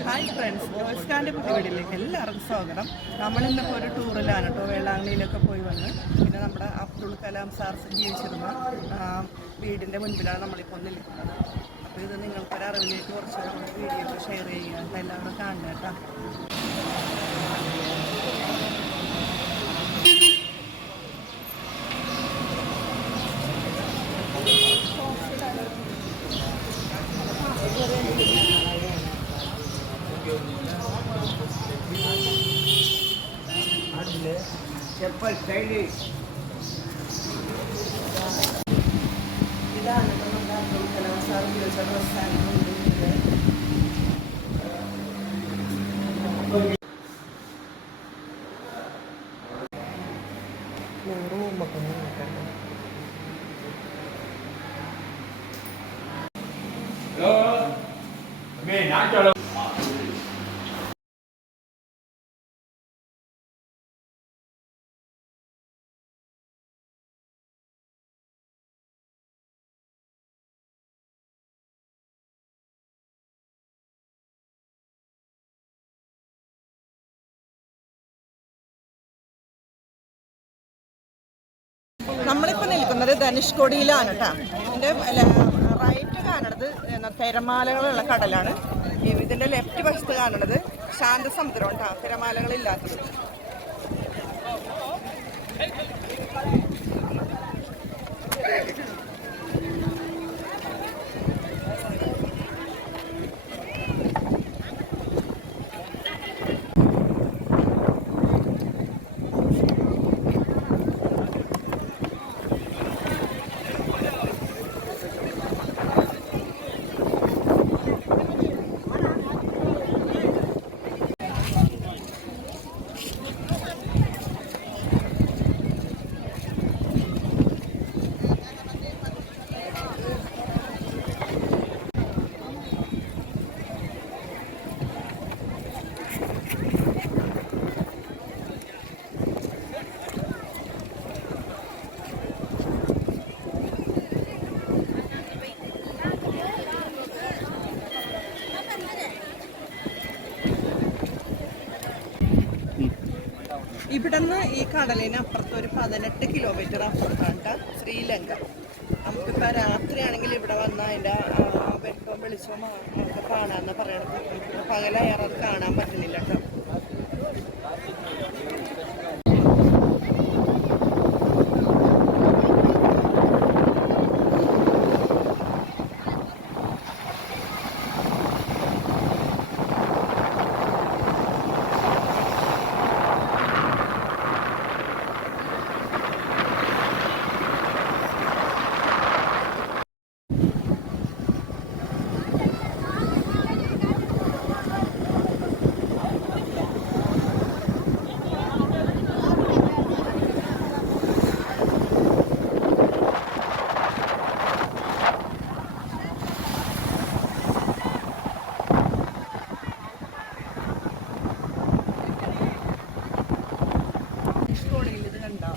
Hi friends, ജോയ്സ്കാൻ്റെ പുതിയ വീട്ടിലേക്ക് എല്ലാവർക്കും സ്വാഗതം. നമ്മളിന്നിപ്പോൾ ഒരു ടൂറിലാണ് കേട്ടോ. വേളാങ്കണ്ണിയിലൊക്കെ പോയി വന്ന് പിന്നെ നമ്മുടെ അബ്ദുൾ കലാം സാർ ജീവിച്ചിരുന്ന വീടിൻ്റെ മുൻപിലാണ് നമ്മളിപ്പോൾ നിൽക്കുന്നത്. അപ്പോൾ ഇത് നിങ്ങൾക്കൊരറിവിലേക്ക് കുറച്ച് വീഡിയോ ഷെയർ ചെയ്യുക. അപ്പോൾ എല്ലാവരും കാണുക കേട്ടോ. चप्पल स्टाइल ഇതാണ് നമ്മുടെ അബ്ദുൾ കലാം സാർ ഉപയോഗിച്ച ഡ്രസ്സാണ്. റൂമൊക്കെ നോക്കണ്ട. നമ്മളിപ്പോൾ നിൽക്കുന്നത് ധനുഷ്കോടിയിലാണ് കേട്ടോ. ഇതിൻ്റെ റൈറ്റ് കാണുന്നത് തിരമാലകളുള്ള കടലാണ്. ഇതിൻ്റെ ലെഫ്റ്റ് വശത്ത് കാണുന്നത് ശാന്തസമുദ്രം കേട്ടോ, തിരമാലകളില്ലാത്തത്. ഇവിടുന്ന് ഈ കടലിന് അപ്പുറത്ത് ഒരു 18 കിലോമീറ്റർ അപ്പുറത്താണ് ശ്രീലങ്ക. നമുക്കിപ്പോൾ രാത്രിയാണെങ്കിൽ ഇവിടെ വന്നാൽ അതിൻ്റെ വെട്ടവും വെളിച്ചവും നമുക്ക് കാണാമെന്ന് പറയണത്. പകലായാലും അത് കാണാൻ പറ്റുന്നില്ല കേട്ടോ.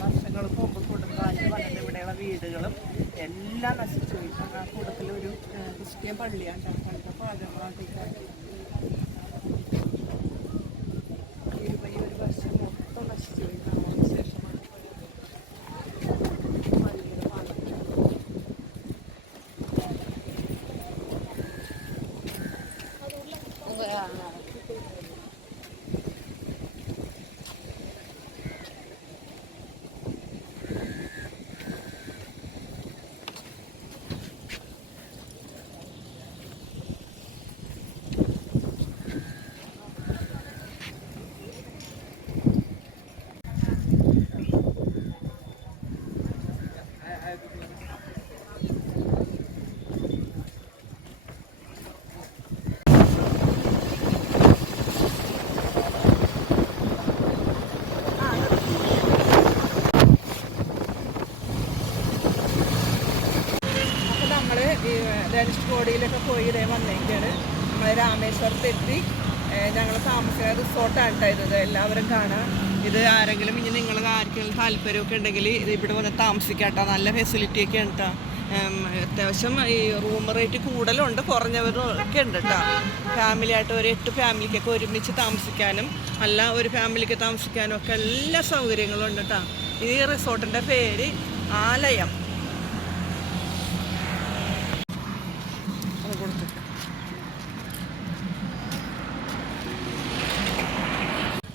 വർഷങ്ങൾക്ക് മുമ്പ് കൊടുങ്കാറ്റ് വന്നിട്ട് ഇവിടെയുള്ള വീടുകളും എല്ലാം നശിച്ചു പോയി. ആ കൂട്ടത്തിലൊരു ക്രിസ്ത്യൻ പള്ളിയാണ്. പണ്ടത്തെ പാചകമാട്ടിക്കാർ ഈ ഒരു വർഷം മൊത്തം നശിച്ചു പോയി. ശേഷമാണ് പള്ളിയുടെ പാലം. ധനുഷ്കോടിയിലൊക്കെ പോയി ഇതേ വന്നേക്കാണ്. നമ്മൾ രാമേശ്വരത്തെത്തി. ഞങ്ങൾ താമസിക്കുന്ന റിസോർട്ടാണ് കേട്ടോ ഇത്. എല്ലാവരും കാണാം. ഇത് ആരെങ്കിലും ഇനി നിങ്ങൾ ആർക്കെങ്കിലും താല്പര്യമൊക്കെ ഉണ്ടെങ്കിൽ ഇത് ഇവിടെ വന്ന് താമസിക്കാം കേട്ടോ. നല്ല ഫെസിലിറ്റി ഒക്കെ ഉണ്ട് കേട്ടോ. അത്യാവശ്യം ഈ റൂം റേറ്റ് കൂടുതലുണ്ട്, കുറഞ്ഞവരും ഒക്കെ ഉണ്ട് കേട്ടോ. ഫാമിലി ആയിട്ട് ഒരു 8 ഫാമിലിക്കൊക്കെ ഒരുമിച്ച് താമസിക്കാനും അല്ല ഒരു ഫാമിലിക്ക് താമസിക്കാനും ഒക്കെ എല്ലാ സൗകര്യങ്ങളും ഉണ്ട് കേട്ടോ. ഈ റിസോർട്ടിൻ്റെ പേര് ആലയം.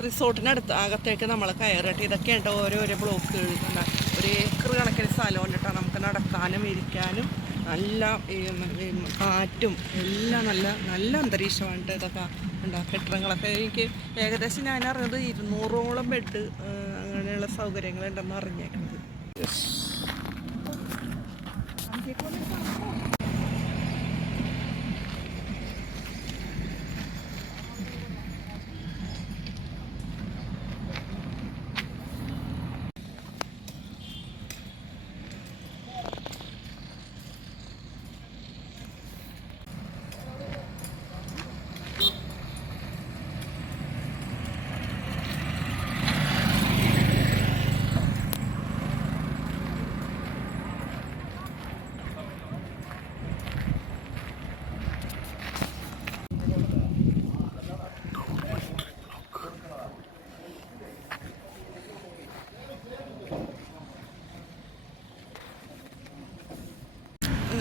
റിസോർട്ടിനടുത്ത് അകത്തേക്ക് നമ്മൾ കയറിയിട്ട് ഇതൊക്കെ ഉണ്ട് ഓരോരോ ബ്ലോക്കുകൾ. ഒരു ഏക്കർ കണക്കിന് സ്ഥലമുണ്ട് കേട്ടോ. നമുക്ക് നടക്കാനും ഇരിക്കാനും നല്ല കാറ്റും എല്ലാം നല്ല നല്ല അന്തരീക്ഷമാണ് ഇതൊക്കെ ഉണ്ടാകും. കെട്ടിടങ്ങളൊക്കെ എനിക്ക് ഏകദേശം ഞാൻ അറിഞ്ഞത് 200ഓളം ബെഡ് അങ്ങനെയുള്ള സൗകര്യങ്ങളുണ്ടെന്ന് അറിഞ്ഞേക്കുന്നത്.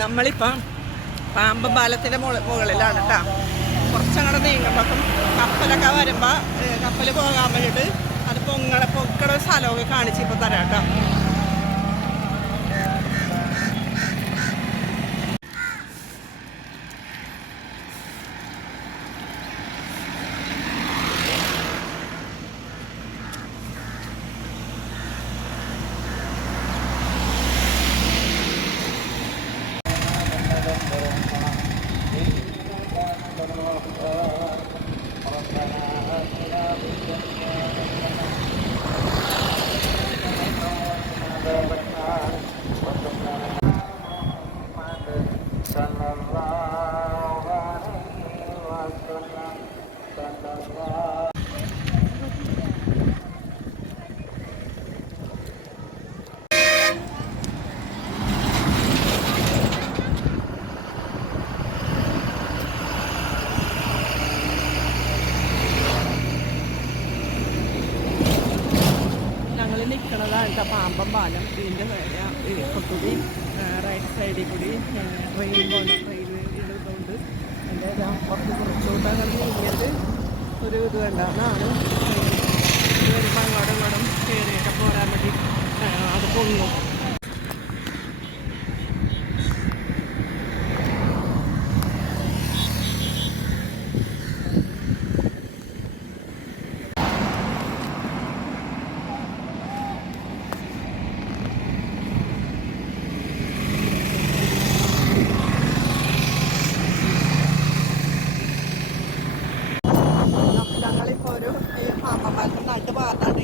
നമ്മളിപ്പം പാമ്പൻ പാലത്തിൻ്റെ മുകളിലാണ് കേട്ടോ. കുറച്ചങ്ങോട്ട് നീങ്ങുമ്പോഴേക്കും കപ്പലൊക്കെ വരുമ്പോൾ കപ്പൽ പോകാൻ വേണ്ടിയിട്ട് അത് പൊക്കട സ്ഥലമൊക്കെ കാണിച്ച് ഇപ്പോൾ തരാം കേട്ടോ. നിൽക്കുന്നതാണ് പാമ്പൻ പാലം. ഇതിൻ്റെ കുറച്ചുകൂടി റൈറ്റ് സൈഡിൽ കൂടി ട്രെയിൻ പോകുന്ന റെയിൽവേ ഇതുകൊണ്ട് എൻ്റെ കുറച്ചുകൂടെ നീങ്ങിയത് ഒരു ഇത് വേണ്ടാന്നാണ്. ഇത് വരുമ്പോൾ അങ്ങോട്ടും ഇങ്ങോട്ടും കയറിയൊക്കെ പോരാൻ വേണ്ടി അത് പൊങ്ങും.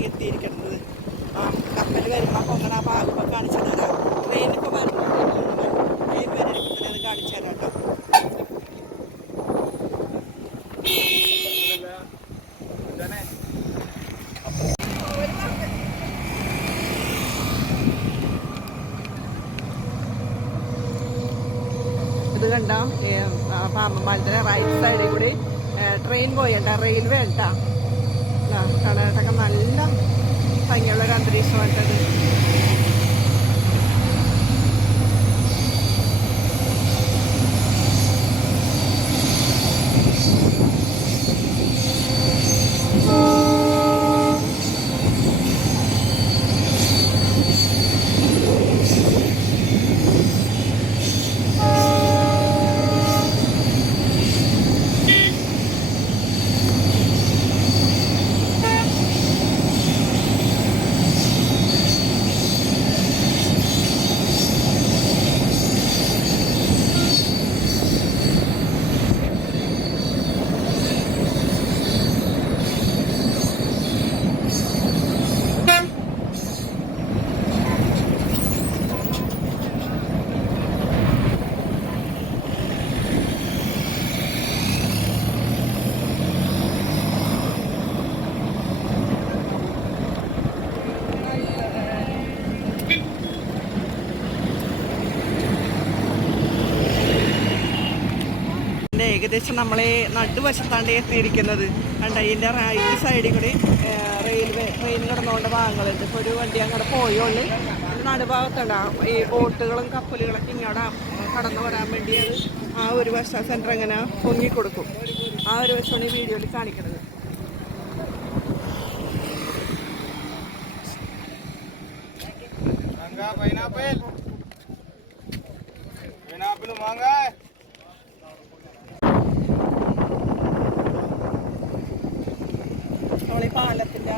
എത്തിയിരിക്കുന്നത് കപ്പൽ വരുമ്പോൾ പൊങ്ങണ ഭാഗം കാണിച്ചു തരാം. ട്രെയിനിപ്പോൾ വരുമ്പോൾ ട്രെയിൻ വരെ അത് കാണിച്ചു തരാം കേട്ടോ. ഇത് കണ്ട പാമ്പൻ പാലത്തിൻ്റെ റൈറ്റ് സൈഡിൽ കൂടി ട്രെയിൻ പോയണ്ട, റെയിൽവേ ഉണ്ടാ കാണാനായിട്ടൊക്കെ നല്ല ഭംഗിയുള്ളൊരു അന്തരീക്ഷമായിട്ടത്. ഏകദേശം നമ്മളെ നടുവശത്താണ്ട് എത്തിയിരിക്കുന്നത്. കണ്ട ഇതിൻ്റെ റൈറ്റ് സൈഡിൽ കൂടി ട്രെയിൻ കിടന്നുകൊണ്ട് ഭാഗങ്ങളുണ്ട്. ഇപ്പോൾ ഒരു വണ്ടി അങ്ങോട്ട് പോയോള് നടുഭാഗത്തുണ്ടാകും ഈ ബോട്ടുകളും കപ്പലുകളൊക്കെ ഇങ്ങോട്ട് കടന്നു വരാൻ വേണ്ടി അത് ആ ഒരു വശ സെൻറ്റർ ഇങ്ങനെ പൊങ്ങിക്കൊടുക്കും. ആ ഒരു വശമാണ് ഈ വീഡിയോയിൽ കാണിക്കുന്നത്. നമ്മൾ ഈ പാലത്തിൻ്റെ